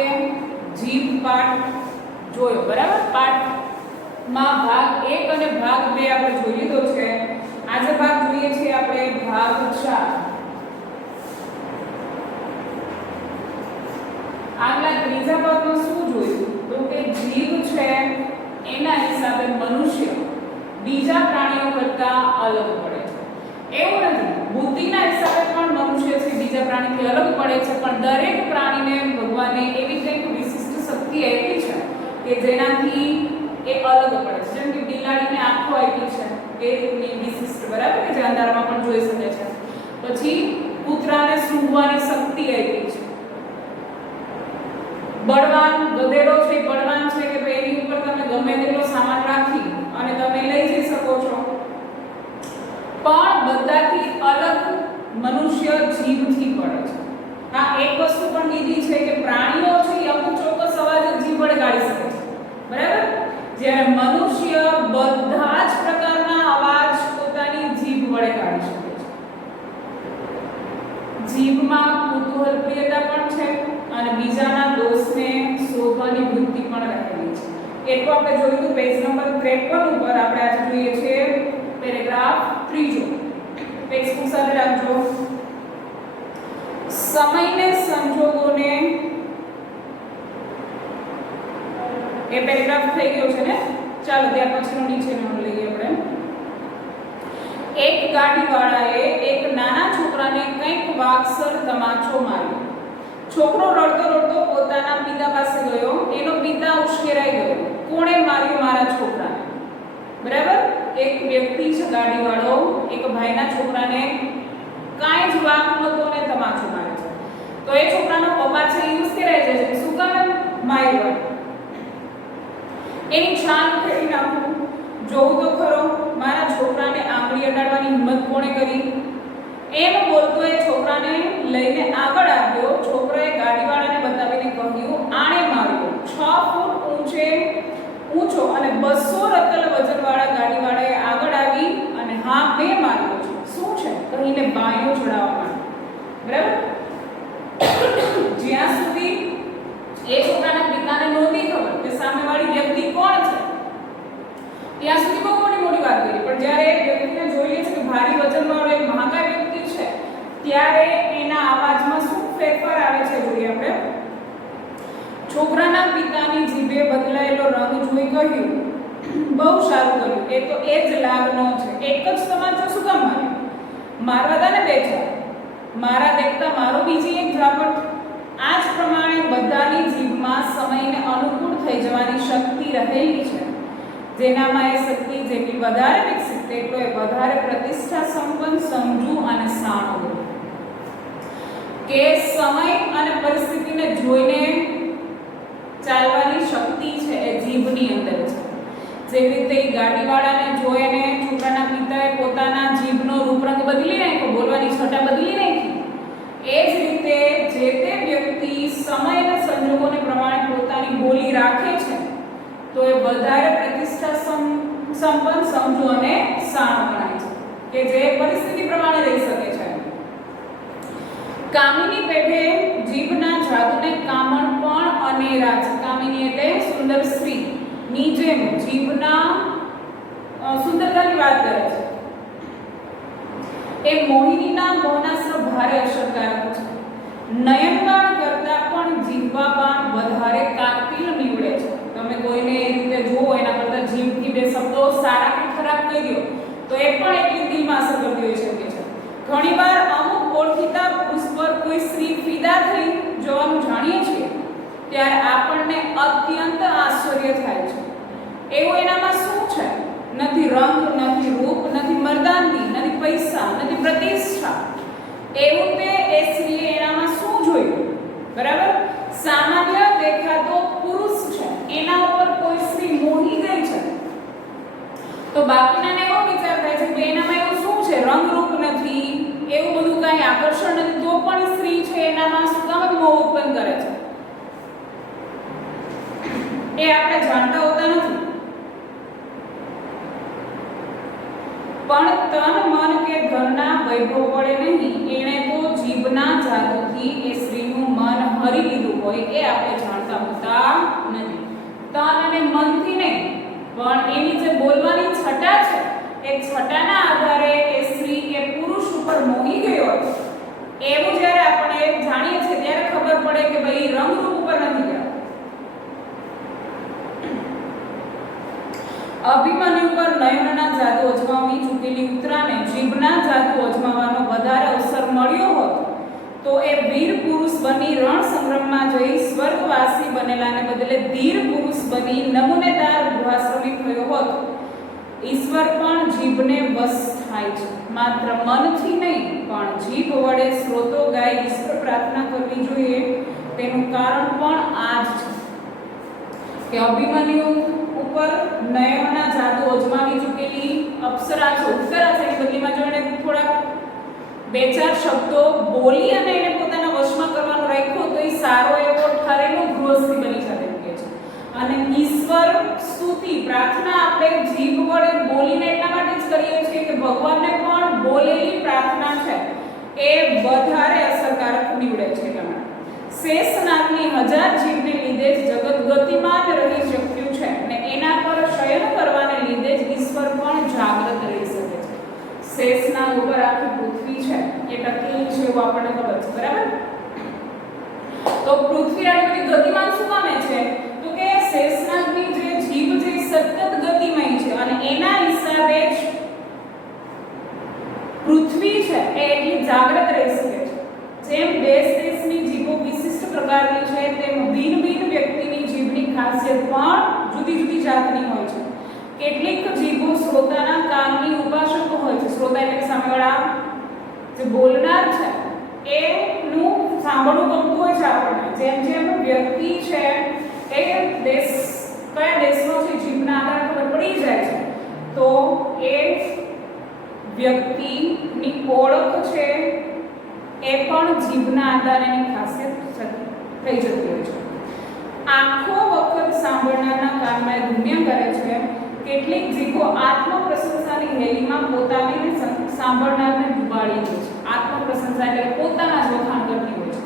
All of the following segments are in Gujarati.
આપણે જીભ પાઠ જોયો, બરાબર. પાઠમાં ભાગ 1 અને ભાગ 2 આપણે જોઈ લીધો છે. આજે ભાગ જોઈએ છીએ આપણે ભાગ 4. આગલા ત્રીજા ભાગમાં શું જોયું? તો કે જીભ છે એના હિસાબે મનુષ્ય બીજા પ્રાણીઓ કરતા અલગ પડે છે. એવું નથી, બુદ્ધિના હિસાબે પણ મનુષ્ય છે બીજા પ્રાણીથી અલગ પડે છે, પણ દરેક પ્રાણીને ભગવાને એવી કંઈક વિશિષ્ટ શક્તિ આપી છે કે જેનાથી એ અલગ પડે છે. જેમ કે બિલાડીને આંખો આપી છે, એની વિશિષ્ટ, બરાબર, કે જે અંધારામાં પણ જોઈ શકે છે. પછી કૂતરાને સૂંઘવાની શક્તિ આપી છે. બળવાન ગધેડો છે, બળવાન છે કે એની ઉપર તમે ગમે તેટલો સામાન રાખી અને તમે લઈ જઈ શકો છો. પણ બધાથી અલગ મનુષ્ય જીભથી પડે છે. હા, એક વસ્તુ પણ કીધી છે કે પ્રાણીઓ છે એ અમુક ચોક્કસ અવાજ જીભ વડે કાઢી શકે છે, બરાબર. જ્યારે મનુષ્ય બધા જ પ્રકારના અવાજ પોતાની જીભ વડે કાઢી શકે છે. જીભમાં કુતૂહલપ્રિયતા પણ છે અને બીજાના દોષને શોધવાની વૃત્તિ પણ રહેલી છે. એટલું આપણે જોયું હતું પેજ નંબર 53 ઉપર. આપણે આજે જોઈએ છીએ પેરેગ્રાફ 3. ટેક્સ્ટ સાથે રાખજો. સમયને સંજોગોને, એ પેરેગ્રાફ થઈ ગયો છે ને. ચાલો ત્યાર પછીનો નીચેનો લઈએ આપણે. એક ગાડીવાળાએ એક નાના છોકરાને કંઈક વાગસર તમાચો માર્યો. છોકરો રડતો રડતો પોતાના પિતા પાસે ગયો. એનો પિતા ઉશ્કેરાઈ ગયો. કોણે માર્યો મારા છોકરાને? બરાબર. એક વ્યક્તિ છે ગાડીવાળો, એક ભાઈના છોકરાને કાંઈ જ વાગ નહોતો અને તમાચો માર્યો છે. તો એ છોકરાનો પપ્પા છે એ ઉશ્કેરાઈ જાય છે. શું કામ માર્યો? એની છાલ ફેરી નાખું, જોઉં તો ખરો મારા છોકરાને આંગળી અડાડવાની હિંમત કોણે કરી? એમ બોલતો એ છોકરાને લઈને આગળ આવ્યો. છોકરાએ ગાડીવાળાને બતાવીને કહ્યું, આણે માર્યો. 6 ફૂટ ઊંચો અને 200 રતલ વજનવાળા ગાડીવાળાએ આગળ આવી અને હા, મેં માર્યો છે. શું છે? કહીને બાયો ચડાવવા માંડ્યો, બરાબર. જ્યાં સુધી એ છોકરાના પિતાને નહોતી ખબર કે સામેવાળી વ્યક્તિ કોણ છે, ત્યાં સુધી બહુ મોટી વાત કરી. પણ જ્યારે એ વ્યક્તિને જોઈએ છે કે ભારી વજનવાળો એક મહાકાય વ્યક્તિ છે, ત્યારે એના અવાજમાં શું ફેરફાર આવે છે જોઈએ આપણે. છોકરાના પિતાની જીભે બદલાયેલો રંગ જોઈ કહ્યું, બહુ સારું કર્યું, એ તો એ જ લાગનો છે. એક જ તમાચો શું કામ માર્યો? મારવા દા ને બેચા, મારા દેખતા મારો બીજી એક ઝાપટ. આ જ પ્રમાણે બધાની જીભમાં સમયને અનુકૂળ થઈ જવાની શક્તિ રહેલી છે. જેનામાં એ શક્તિ જેટલી વધારે વિકસિત તેટલો એ વધારે પ્રતિષ્ઠા સંપન્ન, સમજુ અને સાણો. કે સમય અને પરિસ્થિતિને જોઈને ચાલવાની શક્તિ છે એ જીભની અંદર છે. જેવી રીતે ગાડીવાળાને જોઈને છોકરાના પિતાએ પોતાના જીભનો રૂપરંગ બદલી નાખ્યો, બોલવાની છટા બદલી નાખી. એ જ રીતે જે તે વ્યક્તિ સમય અને સંજોગોને પ્રમાણે પોતાની બોલી રાખે છે તો એ વધારે પ્રતિષ્ઠા સંપન્ન, સમજુ અને સાણો ગણાય છે, કે જે પરિસ્થિતિ પ્રમાણે રહી શકે છે. કામિની પેઢે જીભના જાદુને કામણ પણ અનેરા છે. કામિની એટલે સુંદર સ્ત્રી ની જેમ જીભના સુંદરતાની વાત કરે છે. એ મોહિનીના મોહનાસ્ત્ર ભારે અસરકારક છે. નયનબાણ કરતા પણ જીભબાણ વધારે કાતિલ નીવડે છે. તમે કોઈને એ રીતે જુઓ, એના કરતા જીભથી બે શબ્દો સારા કે ખરાબ કહી દો તો એ પણ એટલી દિલમાં અસર કરતી હોઈ શકે છે. ઘણીવાર અમુક ઓળખીતા પુરુષ પર કોઈ સ્ત્રી ફિદા થઈ જવાનું જાણીએ છીએ ત્યારે આપણને અત્યંત આશ્ચર્ય થાય છે. એવું એનામાં શું છે? નથી રંગ, નથી રૂપ, નથી મર્દાનગી, નથી પૈસા, નથી પ્રતિષ્ઠા. એવું તે એ સ્ત્રીએ એનામાં શું જોયું? બરાબર. સામાન્ય દેખાતો પુરુષ છે, એના ઉપર કોઈ સ્ત્રી મોહી ગઈ છે તો બાકીનાને એવો વિચાર થાય છે કે એનામાં એવું શું છે? રંગ રૂપ નથી, એવું બધું કાંઈ આકર્ષણ નથી, તો પણ સ્ત્રી છે એનામાં શું કામ મોહ ઉત્પન્ન કરે છે? એ આપણે જાણતા હોતા નથી. પણ તન મન કે ઘરના વૈભવ વડે નહીં, એણે તો જીભના જાદુથી એ સ્ત્રીનું મન હરી લીધું હોય એ આપણે જાણતા હોતા નથી. તન અને મનથી નહીં, પણ એની જે બોલવાની છટા છે એ છટાના આધારે એ સ્ત્રી કે પુરુષ ઉપર મોહી ગયો હોય એવું જ્યારે આપણે જાણીએ છીએ ત્યારે ખબર પડે કે ભાઈ રંગરૂપ ઉપર નથી ગયા. અભિમન્યુ પર નયનના જાદુ અજમાવી ચૂકેલી ઉત્તરાને જીભના જાદુ અજમાવવાનો વધારે અવસર મળ્યો હોત તો એ વીર પુરુષ બની રણ સંગ્રામમાં જઈ સ્વર્ગવાસી બનેલાને બદલે ધીર પુરુષ બની નમૂનેદાર ગૃહાશ્રમી થયો હોત. ઈશ્વર પણ જીભને વશ થાય છે, માત્ર મનથી નહીં પણ જીભ વડે સ્રોતો ગાય ઈશ્વર પ્રાર્થના કરવી જોઈએ. તેનું કારણ પણ આ જ છે કે અભિમન્યુ ઉપર નયનના જાદુ અજમાવી ચૂકેલી અપ્સરા છે, ઉત્તરા છે, એની બદલીમાં જો એને થોડાક બે ચાર શબ્દો બોલી અને એને પોતાના વશમાં કરવાનું રાખ્યું તો એ સારો એવો ઠરેલો ગૃહસ્થી બની શકે છે. અને ઈશ્વર સ્તુતિ પ્રાર્થના આપણે જીભ વડે બોલીને એટલા માટે જ કરીએ છીએ કે ભગવાનને પણ બોલેલી પ્રાર્થના છે એ વધારે અસરકારક નીવડે છે. એટલા માટે શેષનાગની 1000 જીભને લીધે જ જગત ગતિમાન રહી શક્યું છે અને એના પર શયન કરવાને લીધે જ ઈશ્વર પણ જાગૃત રહી શકે છે. શેષનાગ ઉપર આખી પૃથ્વી છે એ ટકેલી છે એવું આપણને ખબર છે, બરાબર? તો પૃથ્વી આટલી ગતિમાન શું કામે છે તો કે શેષનાગની જે જીભ છે સતત ગતિમય છે અને એના હિસાબે જ પૃથ્વી છે એ એટલી જાગૃત રહી શકે છે. જેમ દેશની જીભો વિશિષ્ટ પ્રકારની છે તેમ ભિન્ન ભિન્ન વ્યક્તિની જીભની ખાસિયત પણ જુદી જુદી જાતની હોય છે. કેટલીક જીભો શ્રોતાના કાનની ઉપાસક હોય છે. શ્રોતા એટલે સામેવાળા જે બોલનાર છે એનું સાંભળવું ગમતું હોય છે આપણને. જેમ જેમ વ્યક્તિ છે એ દેશ કયા દેશનો છે જીભના આધારે ખબર પડી જાય છે તો એ વ્યક્તિની ઓળખ છે એ પણ જીભના આધારે એની ખાસિયત થઈ જતી હોય છે. આખો વખત સાંભળનારના કાનમાં ધુમ્ય કરે છે. કેટલીક જીભો આત્મ પ્રશંસાની હેલીમાં પોતાને સાંભળનારને ડૂબાડી દે છે. આત્મ પ્રશંસા એટલે પોતાના જ વખાણ કરતી હોય છે.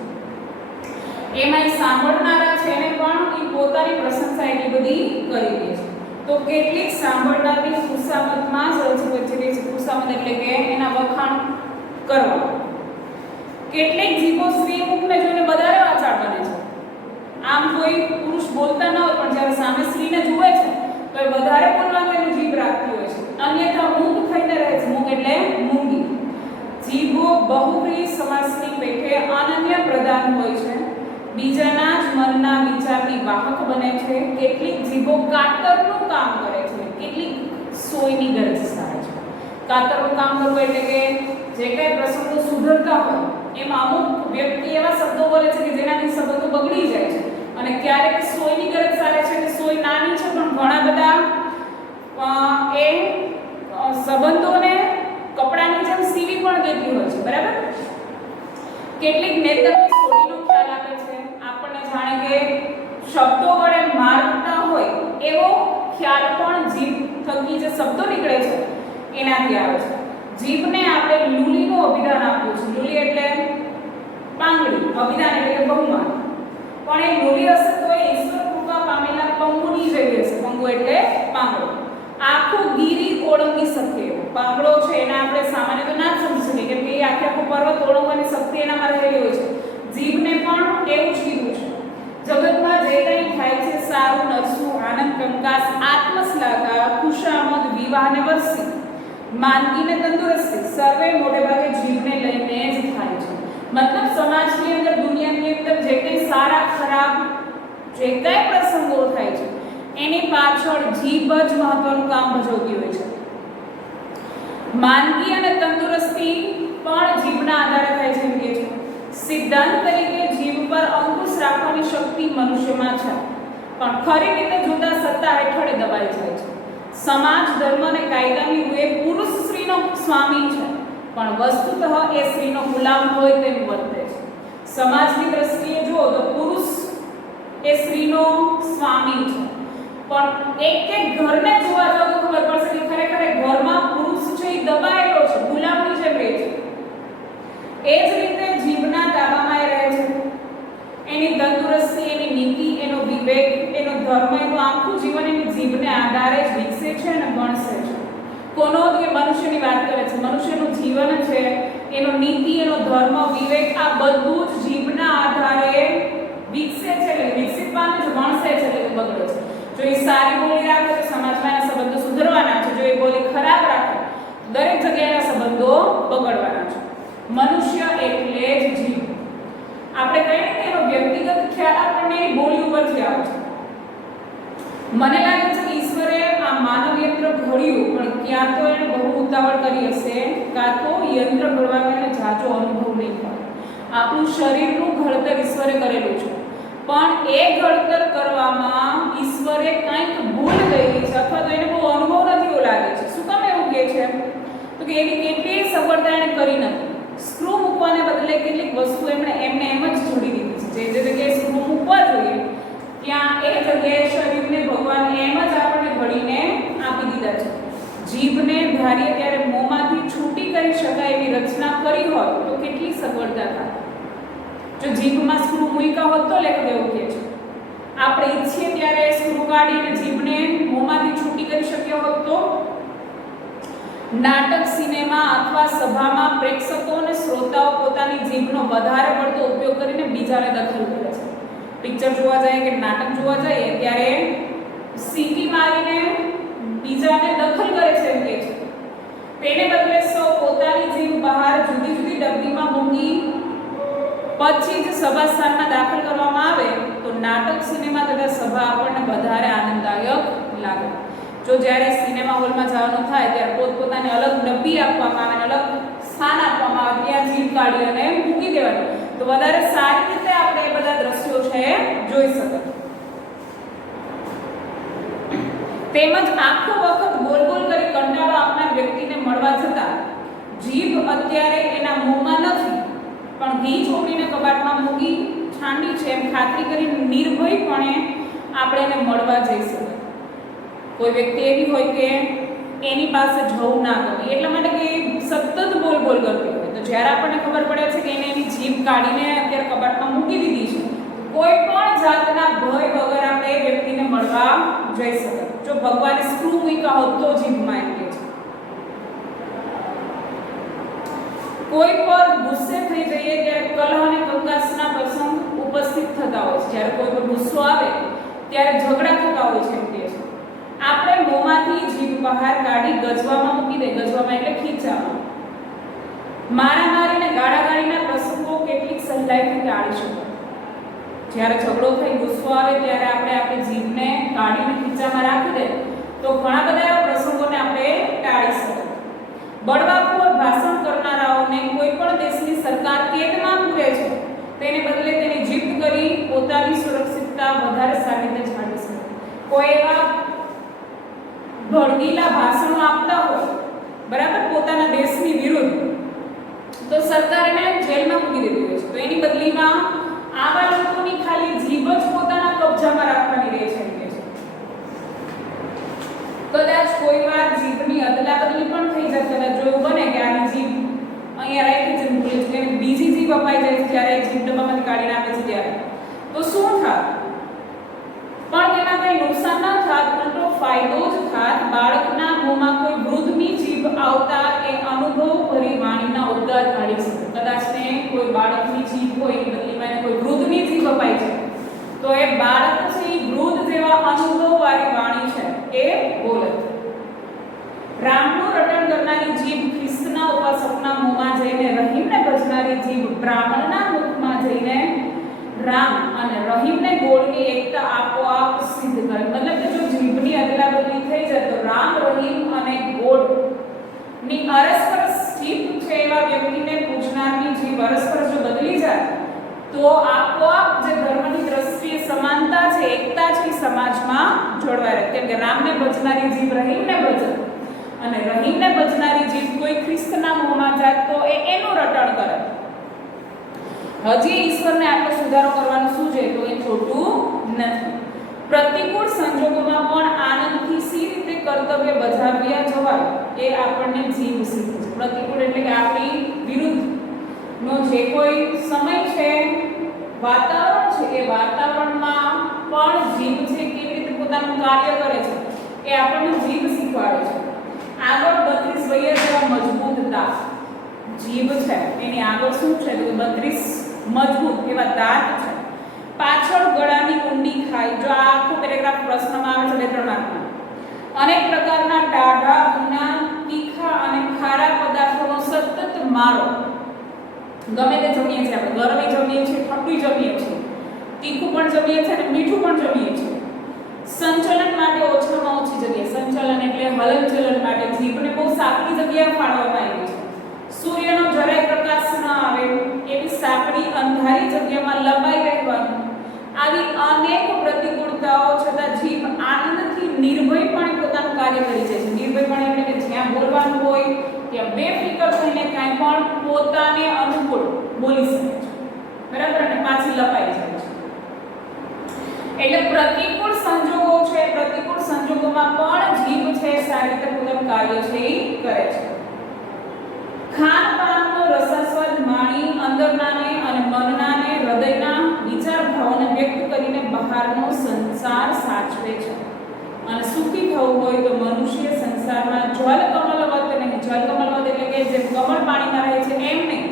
એમાં સાંભળનારા છે એને પણ એ પોતાની પ્રશંસા એટલી બધી કરી દે છે. તો કેટલીક સાંભળનારની ખુશામતમાં જ રચી વચ્ચે છે. ખુશામત એટલે કે એના વખાણ કરવા. કેટલીક જીભો સ્ત્રી મુખને જોઈને વધારે વાચાળ બને છે. આમ કોઈ પુરુષ બોલતા ન હોય પણ જ્યારે સામે સ્ત્રીને જુએ છે તો એ વધારે બોલવાનું એનું જીભ રાખતી હોય છે. અન્યથા મૂંગ થઈને રહે છે. મૂંગ એટલે મૂંગી. જીભો બહુવ્રીહી સમાસની પેઠે અનન્ય પ્રધાન હોય છે. બીજાના જ મનના વિચારની વાહક બને છે. કેટલીક જીભો કાતરનું કામ કરે છે, કેટલીક સોયની ગરજ સારે છે. કાતરનું કામ કરવું એટલે કે જે કઈ પ્રસંગો સુધરતા હોય એમાં અમુક વ્યક્તિ એવા શબ્દો બોલે છે કે જેનાથી સંબંધો બગડી જાય છે અને ક્યારેક સોયની ગરજ સારે છે કે સોય નાની છે પણ ઘણા બધા એ સંબંધોને કપડાની જેમ સીવી પણ દેતી હોય છે, બરાબર? કેટલીક નેતરની સોડીનો ખ્યાલ આપે છે. આપણને જાણે કે શબ્દો વડે મારતા હોય એવો ખ્યાલ પણ જીભ થકી જે શબ્દો નીકળે છે એનાથી આવે છે. જીભને આપણે લૂલીનું અભિધાન આપ્યું છે. લૂલી એટલે પાંગડી, અભિધાન એટલે કે બહુમાન. પણ એ લૂલી હશે તો એ ઈશ્વર કૃપા પામેલા પંગુની જેવી હશે. પંગુ એટલે પાંગડો. આખું ગીરી ઓળંગી શકે એવો પાંગડો છે એને આપણે સામાન્ય તો ના જ સમજી શકીએ કેમ કે એ આખો પર્વત ઓળંગવાની શક્તિ એનામાં રહેલી હોય છે. જીભને પણ એવું જ કીધું છે. જગતમાં જે કંઈ થાય છે સારું નરસું આનંદ કંકાસ આત્મશ્લાઘા ખુશામદ વિવાહને વર્ષી માંદગીને તંદુરસ્તી સર્વે મોટે ભાગે જીભને લઈને જ થાય છે. મતલબ સમાજની અંદર દુનિયાની અંદર જે કંઈ સારા ખરાબ જે કંઈ પ્રસંગો થાય છે એની પાછળ જીભ જ મહત્વનું કામ ભજવતી હોય છે. માંદગી અને તંદુરસ્તી પણ જીભના આધારે થાય છે એમ કે છે. સિદ્ધાંત તરીકે જીભ પર અંકુશ રાખવાની શક્તિ મનુષ્યમાં છે પણ ખરી રીતે જુદા સત્તા હેઠળ દબાઈ જાય છે. સમાજ ધર્મ અને કાયદાની રૂએ પુરુષ સ્ત્રીનો સ્વામી છે પણ વસ્તુતઃ એ સ્ત્રીનો ગુલામ હોય તેમ વર્તે છે. સમાજની દ્રષ્ટિએ જુઓ તો પુરુષ એ સ્ત્રીનો સ્વામી છે પણ એક ઘરને જોવા જાવ તો ખબર પડશે કે ખરેખર ઘરમાં પુરુષ છે એ દબાયેલો છે, ગુલામની જેમ રહે છે. એ જ રીતે જીભના તાબામાં રહે છે. એની તંદુરસ્ત ધર્મ એનું આખું જીવન એની જીભને આધારે જ વિકસે છે અને ભણશે છે. કોનો કે મનુષ્યની વાત કરે છે. મનુષ્યનું જીવન છે, એનો નીતિ, એનો ધર્મ, વિવેક, આ બધું જ જીભના આધારે વિકસે છે, એટલે વિકસિત પામે છે, ભણશે છે, એટલે બગડે છે. જો એ સારી બોલી રાખે તો સમાજમાં એના સંબંધો સુધરવાના છે. જો એ બોલી ખરાબ રાખે દરેક જગ્યાએ એના સંબંધો બગડવાના છે. મનુષ્ય એટલે જ જીભ. આપણે કહીએ કે એનો વ્યક્તિગત ખ્યાલ આપણને એની બોલી ઉપરથી આવે છે. મને લાગે છે કે ઈશ્વરે આ માનવ યંત્ર ઘડ્યું, પણ ક્યાં તો એને બહુ ઉતાવળ કરી હશે, કાં તો યંત્ર ઘડવાનો એને જાજો અનુભવ નહીં હોય. આપણું શરીરનું ઘડતર ઈશ્વરે કરેલું છે, પણ એ ઘડતર કરવામાં ઈશ્વરે કંઈક ભૂલ કરેલી છે, અથવા તો એને બહુ અનુભવ નથી એવું લાગે છે. શું કામ એવું કહે છે? તો કે એવી કેટલી સગવડતા એને કરી નથી. સ્ક્રૂ મૂકવાને બદલે કેટલીક વસ્તુ એમને એમ જ જોડી દીધી છે. જે જગ્યાએ સ્ક્રૂ મૂકવા જોઈએ ત્યાં એ જગ્યાએ શરીરને ભગવાન એમ જ આપણને ઘડીને આપી દીધા છે. જીભને ધારીએ ત્યારે મોંમાંથી છૂટી કરી શકાય એવી રચના કરી હોય તો કેટલી સગવડતા થાય. જો જીભમાં સ્ક્રૂ મૂક્યા હોત તો લેખક એવું કહે છે. આપણે ઈચ્છીએ ત્યારે સ્ક્રૂ કાઢીને જીભને મોંમાંથી છૂટી કરી શક્યો હોત તો. નાટક, સિનેમા અથવા સભામાં પ્રેક્ષકો અને શ્રોતાઓ પોતાની જીભનો વધારે પડતો ઉપયોગ કરીને બીજાને દખલ કરે છે. પિક્ચર જોવા જાય કે નાટક જોવા જાય ત્યારે સીટી મારીને બીજાને દખલ કરે છે એમ કે છે. તેને બદલે સૌ પોતાની જીભ બહાર જુદી જુદી ડબ્બીમાં મૂકી પછી જ સભા સ્થાનમાં દાખલ કરવામાં આવે તો નાટક, સિનેમા તથા સભા આપણને વધારે આનંદદાયક લાગે. જો જ્યારે સિનેમા હોલમાં જવાનું થાય ત્યારે પોતપોતાને અલગ ડબ્બી આપવામાં આવે, અલગ સ્થાન આપવામાં આવે, ત્યાં જીભ કાઢી અને મૂકી દેવાની, તો વધારે સારી રીતે આપણે એ બધા દ્રશ્યો છે જોઈ શકીએ. તેમજ આખો વખત બોલ બોલ કરી કંટાળો આપનાર વ્યક્તિને મળવા છતાં જીભ અત્યારે એના મોંમાં નથી, પણ ઘી ચોપડીને કબાટમાં મૂકી છાંડી છે એમ ખાતરી કરી નિર્ભયપણે આપણે એને મળવા જઈ શકીએ. કોઈ વ્યક્તિ એવી હોય કે એની પાસે જવું ના ગમે, એટલા માટે કે સતત બોલ બોલ કરતી હોય, તો જ્યારે આપણને ખબર પડે છે કે એને એની જીભ કાઢીને અત્યારે કબાટમાં મૂકી દીધી છે, કોઈ પણ જાતના ભય વગર આપણે એ વ્યક્તિને મળવા જઈ શકીએ. જો ભગવાને સ્ક્રૂ મૂક્યા હોત તો જીભમાં એમ કે છે. કોઈ પર ગુસ્સે થઈ જઈએ ત્યારે કલહ અને કંકાસના પ્રસંગ ઉપસ્થિત થતા હોય છે. જ્યારે કોઈ પર ગુસ્સો આવે ત્યારે ઝઘડા થતા હોય છે એમ કે છે. આપણે મોંમાંથી જીભ બહાર કાઢી ગજવામાં મૂકી દે. ગજવામાં એટલે ખીચામાં. મારામારીને ગાળાગાળીના પ્રસંગો કેટલીક સહેલાઈથી ટાળી શકાય. જ્યારે ઝઘડો થઈ ગુસ્સો આવે ત્યારે આપણે આપણી જીભને કાઢીને ખીચામાં રાખી દે તો ઘણા બધા એવા પ્રસંગોને આપણે ટાળી શકીએ. બળવાખોર ભાષણ કરનારાઓને કોઈ પણ દેશની સરકાર કેદમાં પૂરે છે, તેને બદલે તેની જીભ કરી પોતાની સુરક્ષિતતા વધારે સારી રીતે જાળવી શકે. કોઈ એવા ભડકીલા ભાષણો આપતા હોય બરાબર પોતાના દેશની વિરુદ્ધ, તો સરકાર એને જેલમાં મૂકી દેતી હોય છે. તો એની બદલીમાં આવા લોકોની ખાલી જીભ જ પોતાના કબજામાં રાખવાની રહે છે. કદાચ કોઈ વાર જીભની અદલા બદલી પણ થઈ જાય. કદાચ જો એવું બને કે આની જીભ અહીંયા રાખી છે ભૂલે છે, બીજી જીભ અપાઈ જાય છે જ્યારે જીભ ડબ્બામાંથી કાઢીને આપે છે ત્યારે, તો શું થાય? પણ તેમાં કંઈ નુકસાન ન થાત, ઉલટો ફાયદો જ થાત. બાળકના મોંમાં કોઈ વૃદ્ધની જીભ આવતા એ અનુભવ ભરી વાણીના ઉદ્ગાર કાઢી શકે. કદાચ ને કોઈ બાળકની જીભ હોય એની બદલીમાં એને કોઈ વૃદ્ધની જીભ અપાઈ છે, તો એ બાળક છે એ વૃદ્ધ જેવા અનુભવવાળી વાણી છે એ બોલે. રામનું રટણ કરનારી જીભ ખ્રિસ્તના ઉપાસકના મોંમાં જઈને, રહીમને ભજનારી જીભ બ્રાહ્મણના મુખમાં જઈને રામ અને રહીમને ગોળની એકતા આપોઆપ સિદ્ધ કરે. મતલબ કે જો જીભની અદલા બદલી થઈ જાય તો રામ, રહીમ અને ગોળ ની અરસપર સ્થિત છે એવા વ્યક્તિને પૂજનારની જીભ અરસપર જો બદલી જાય તો આપોઆપ જે ધર્મની દ્રષ્ટિએ સમાનતા છે, એકતા છે, સમાજમાં જોડવાય રહે. કેમ કે રામને ભજનારી જીભ રહીમને ભજે અને રહીમને ભજનારી જીભ કોઈ ખ્રિસ્તના મોંમાં જાય તો એનું રટણ કરે. હજી ઈશ્વરને આટલો સુધારો કરવાનું શું છે? તો એ ખોટું નથી. પ્રતિકૂળ સંજોગોમાં પણ આનંદથી સી રીતે કર્તવ્ય બજાવ્યા જવાય એ આપણને જીભ શીખવે છે. પ્રતિકૂળ એટલે કે આપણી વિરુદ્ધનો જે કોઈ સમય છે, વાતાવરણ છે, એ વાતાવરણમાં પણ જીભ છે કેવી રીતે પોતાનું કાર્ય કરે છે એ આપણને જીભ શીખવાડે છે. આગળ 32 વૈયા જેવા મજબૂતતા જીભ છે એની આગળ શું છે તો 32 મજબૂત એવા દાંત છે. પાછળ ગળાની ઊંડી ખાઈ, જો આ આખો પેરેગ્રાફ પ્રશ્નમાં આવે છે 2-3 માર્કમાં. અનેક પ્રકારના ટાઢા, ઊના, તીખા અને ખારા પદાર્થોનો સતત મારો. ગમે તે જમીએ છીએ આપણે, ગરમી જમીએ છીએ, ઠંડી જમીએ છીએ, તીખું પણ જમીએ છીએ અને મીઠું પણ જમીએ છીએ. સંચલન માટે ઓછામાં ઓછી જગ્યા, સંચલન એટલે હલનચલન માટે જીભને બહુ સાંકડી જગ્યાએ ફાળવવામાં આવી છે. સૂર્યનો જરાય પ્રકાશ ન આવે એવી સાંકડી અંધારી જગ્યામાં લંબાઈ રહેવાનું. આવી અનેક પ્રતિકૂળતાઓ છતાં જીભ આનંદથી નિર્ભયપણે પોતાનું કાર્ય કરી જાય છે. નિર્ભયપણે એટલે કે જ્યાં બોલવાનું હોય ત્યાં બેફિકર થઈને કાંઈ પણ પોતાને અનુકૂળ બોલી શકે છે, બરાબર, અને પાછી લપાઈ જાય છે. એટલે પ્રતિકૂળ સંજોગો છે, પ્રતિકૂળ સંજોગોમાં પણ જીભ છે સારી રીતે પોતાનું કાર્ય છે એ કરે છે. ખાનપાનનો રસાસ્વાદ માણી અંદરનાને અને મનનાને, હૃદયના વિચાર ભાવોને વ્યક્ત કરીને બહારનો સંસાર સાચવે છે. અને સુખી થવું હોય તો મનુષ્ય સંસારમાં જલકમલવત નહીં, જલકમલવત એટલે કે જે કમળ પાણીમાં રહે છે એમ નહીં.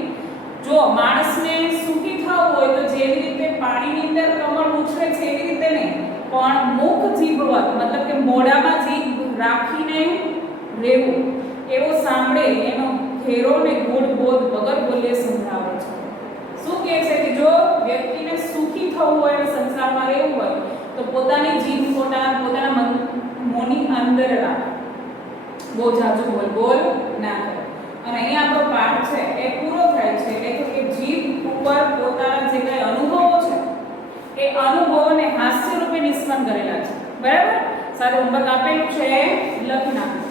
જો માણસને સુખી થવું હોય તો જેવી રીતે પાણીની અંદર કમળ ઉછળે છે એવી રીતે નહીં, પણ મુખ જીભવત મતલબ કે મોઢામાં જીભ રાખીને રહેવું, એવો સાંભળે એનો ઘેરો ને ગૂઢ બોધ વગર બોલીએ સંભળાવે છે. શું કહે છે કે જો વ્યક્તિને સુખી થવું હોય અને સંસારમાં રહેવું હોય તો પોતાની જીભ પોતાના મોની અંદર રાખ, બહુ જાજુ બોલ ના કરે. અને અહીંયા આપણો પાઠ છે એ પૂરો થાય છે એટલે કે જીભ ઉપર પોતાના જે કઈ અનુભવો છે એ અનુભવોને હાસ્ય રૂપે નિષ્પન્ન કરેલા છે, બરાબર. સાથે હોમવર્ક આપેલું છે લખી નાખો.